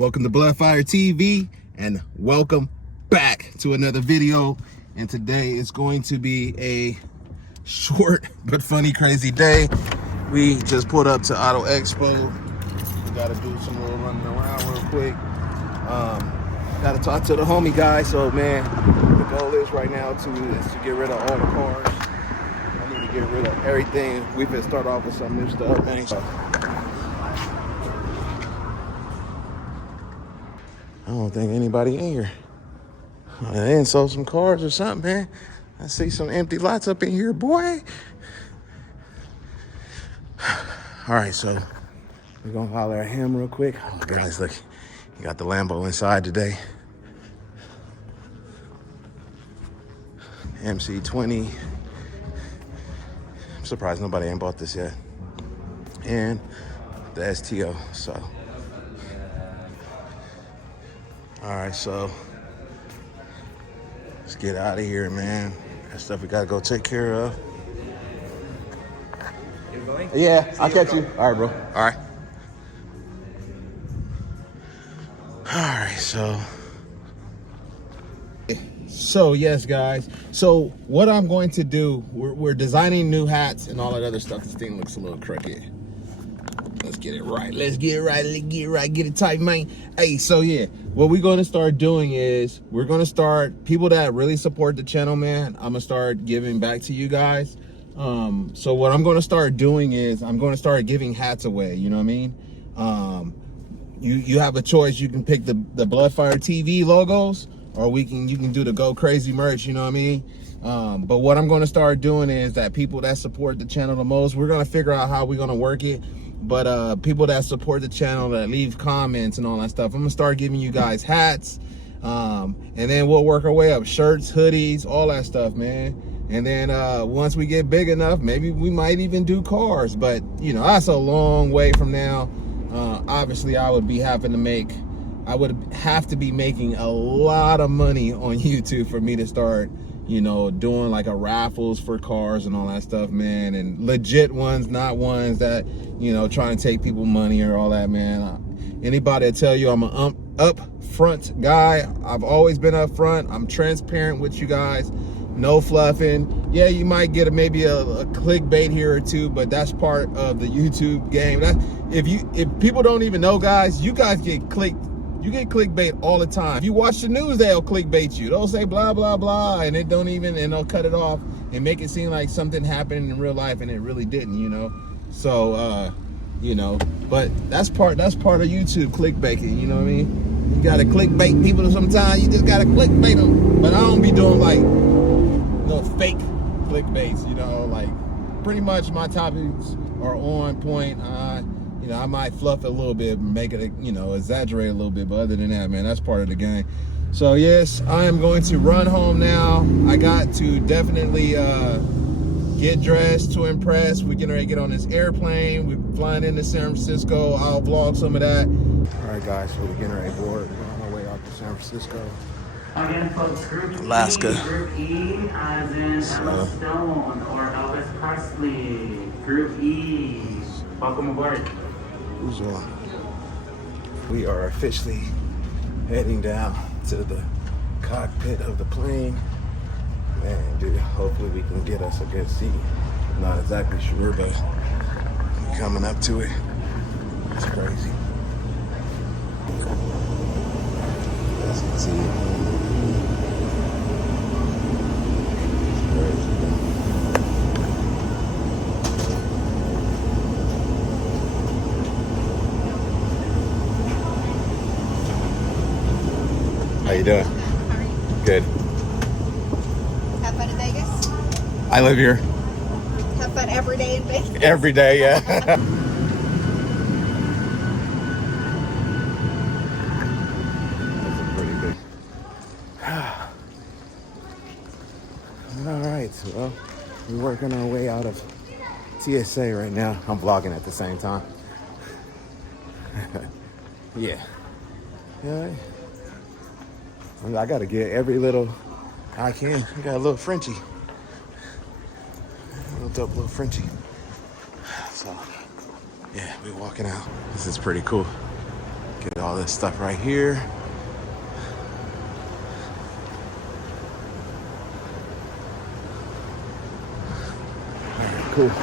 Welcome to BLOODFIRETV and welcome back to another video. And today is going to be a short but funny, crazy day. We just pulled up to Auto Expo. We got to do some little running around real quick. Got to talk to the homie guy. So man, the goal is right now to get rid of all the cars. I need to get rid of everything. We can start off with some new stuff, man. I don't think anybody in here. They didn't sold some cars or something, man. I see some empty lots up in here, boy. All right, so we're gonna holler at him real quick. Oh, guys, look, he got the Lambo inside today. MC20. I'm surprised nobody ain't bought this yet. And the STO, so. All right, so let's get out of here, man. That stuff we gotta go take care of. You're going? Yeah, I'll catch you. All right, bro. All right. All right, so yes, guys. So what I'm going to do, we're designing new hats and all that other stuff. This thing looks a little crooked. Let's get it right. Let's get it right. Let's get it right. Get it tight, man. Hey, so yeah, what we're going to start doing is we're going to start, people that really support the channel, man, I'm going to start giving back to you guys. So what I'm going to start doing is I'm going to start giving hats away. You know what I mean? You have a choice. You can pick the BLOODFIRETV logos, or you can do the GOKRAZY merch. You know what I mean? But what I'm going to start doing is that people that support the channel the most, we're going to figure out how we're going to work it. But people that support the channel, that leave comments and all that stuff, I'm gonna start giving you guys hats, and then we'll work our way up, shirts, hoodies, all that stuff, man. And then once we get big enough, maybe we might even do cars. But you know, that's a long way from now. Obviously, I would have to be making a lot of money on YouTube for me to start, you know, doing like a raffles for cars and all that stuff, man, and legit ones, not ones that, you know, trying to take people money or all that, man. Anybody that tell you I'm an upfront guy, I've always been upfront. I'm transparent with you guys, no fluffing. Yeah, you might get maybe a clickbait here or two, but that's part of the YouTube game. If people don't even know, guys, you guys get clicked. You get clickbait all the time. If you watch the news, they'll clickbait you. They'll say blah, blah, blah, and and they'll cut it off and make it seem like something happened in real life and it really didn't, you know? So, you know, but that's part of YouTube, clickbaiting, you know what I mean? You gotta clickbait people sometimes, you just gotta clickbait them. But I don't be doing like no fake clickbaits, you know, like pretty much my topics are on point. You know, I might fluff it a little bit, make it, you know, exaggerate a little bit, but other than that, man, that's part of the game. So yes, I am going to run home now. I got to definitely get dressed to impress. We're getting ready to get on this airplane. We're flying into San Francisco. I'll vlog some of that. All right, guys, so we're getting ready to board. We're on our way out to San Francisco. Again, folks, Group Alaska. E, Group E, as in Emma Stone or Elvis Presley. Group E. Welcome aboard. We are officially heading down to the cockpit of the plane. Man, dude, hopefully we can get us a good seat. I'm not exactly sure, but we're coming up to it. It's crazy. As you can see it. It's crazy. How you doing? How are you? Good. Have fun in Vegas? I live here. Have fun every day in Vegas? Every day, yeah. That's pretty big. All right, so we're working our way out of TSA right now. I'm vlogging at the same time. Yeah. I gotta get every little I can. I got a little Frenchie. A little dope little Frenchie. So, yeah, we're walking out. This is pretty cool. Get all this stuff right here. Cool. So,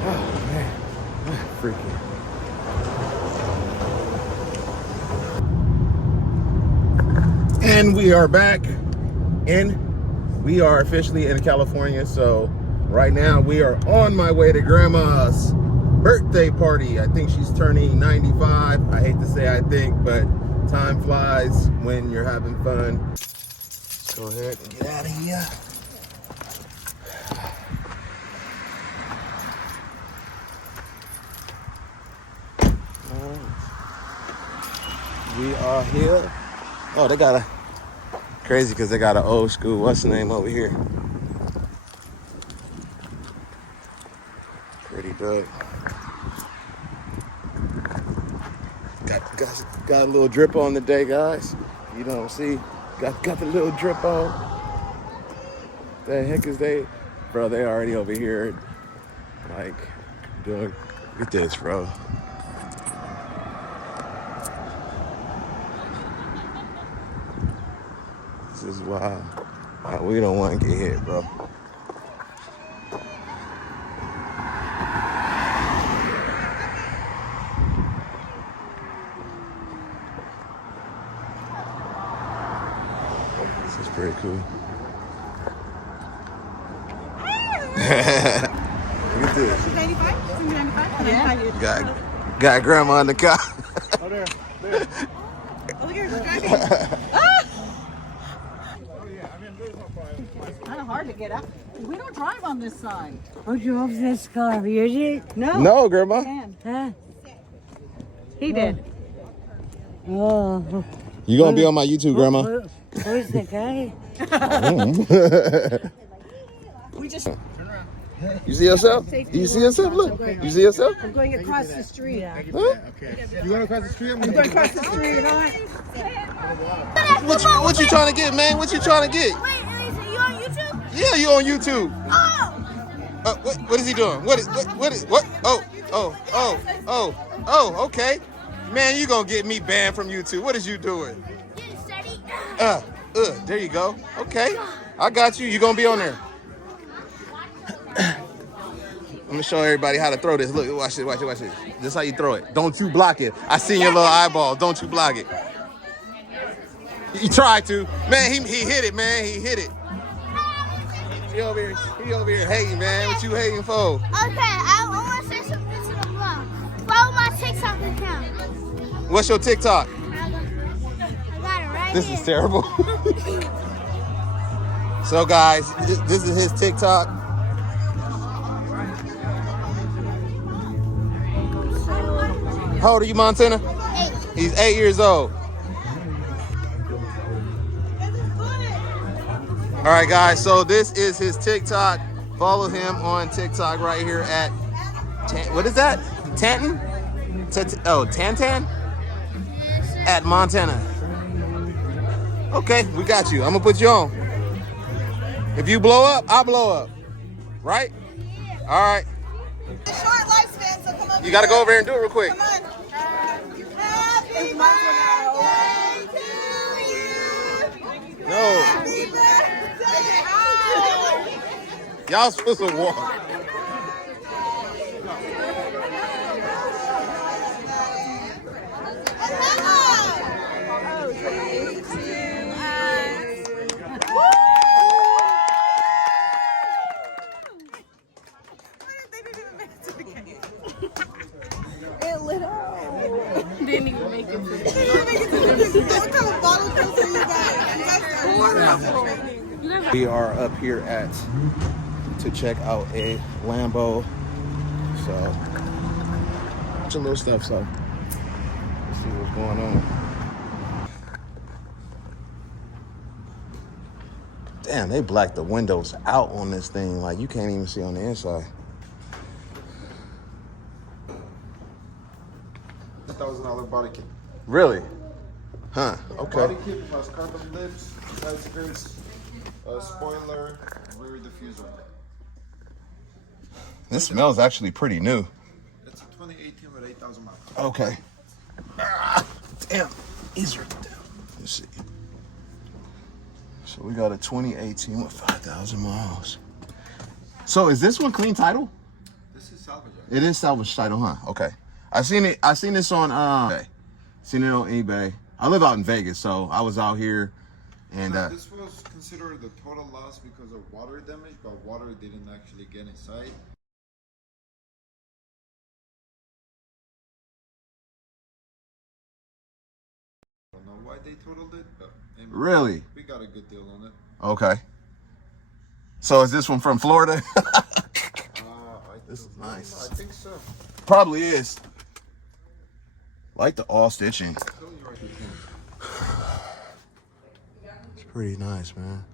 oh man, freaking. And we are back we are officially in California. So right now we are on my way to Grandma's birthday party. I think she's turning 95. I hate to say I think, but time flies when you're having fun. Let's go ahead and get out of here. We are here. Oh, they got a crazy because they got an old school. What's the name over here? Pretty good. Got a little drip on today, guys. You don't see. Got the little drip on. The heck is they? Bro, they already over here. Like, doing. Look at this, bro. This is wild. We don't want to get hit, bro. This is pretty cool. Look at this. 95? 95? Yeah. Got grandma in the car. Oh, there. Oh, look at her driving. It's kind of hard to get up. We don't drive on this side. Who drove this car? You did? No. No, grandma. Dan. Huh? He did. Oh. You gonna be on my YouTube, grandma? Who's the guy? We just. You see yourself? You see yourself? Look. You see yourself? I'm going across the street. Huh? Okay. You going across the street? I'm going across the street, and What you trying to get, man? What you trying to get? Wait, you on YouTube? Yeah, you on YouTube. Oh! What is he doing? What? Oh, okay. Man, you gonna get me banned from YouTube. What is you doing? Getting steady. There you go. Okay. I got you. You gonna be on there. I'm gonna show everybody how to throw this. Look, watch this. This is how you throw it. Don't you block it. I seen your little eyeball. Don't you block it. You tried to. Man, he hit it, man. He hit it. He over here hating, man. What you hating for? Okay, I want to say something to the vlog. Follow my TikTok account. What's your TikTok? I got it right This here. is terrible. So guys, this is his TikTok. How old are you, Montana? 8. He's 8 years old. All right, guys, so this is his TikTok. Follow him on TikTok right here at, what is that? Tanton? Tantan? At Montana. Okay, we got you. I'm gonna put you on. If you blow up, I'll blow up. Right? All right. It's short lifespan, so come on. You gotta go over here and do it real quick. Come on. Happy birthday to you. No. Happy birthday. Y'all supposed to walk. It lit up. Didn't even make it. What kind of bottle pills are you guys? We are up here to check out a Lambo. So, bunch of little stuff. So, let's see what's going on. Damn, they blacked the windows out on this thing. Like you can't even see on the inside. $1,000 body kit. Really? Huh? Okay. Body kit has carbon lips, side skirts, spoiler, rear diffuser. This smells actually pretty new. It's a 2018 with 8,000 miles. Okay. Ah, damn. Easier. Let's see. So we got a 2018 with 5,000 miles. So is this one clean title? This is salvage. It is salvage title, huh? Okay. I seen this on eBay. Seen it on eBay. I live out in Vegas, so I was out here, and This was considered the total loss because of water damage, but water didn't actually get inside. I don't know why they totaled it, but anyway, really? we got a good deal on it. Okay. So is this one from Florida? This is nice. I think so. Probably is. Like the all stitching. It's pretty nice, man.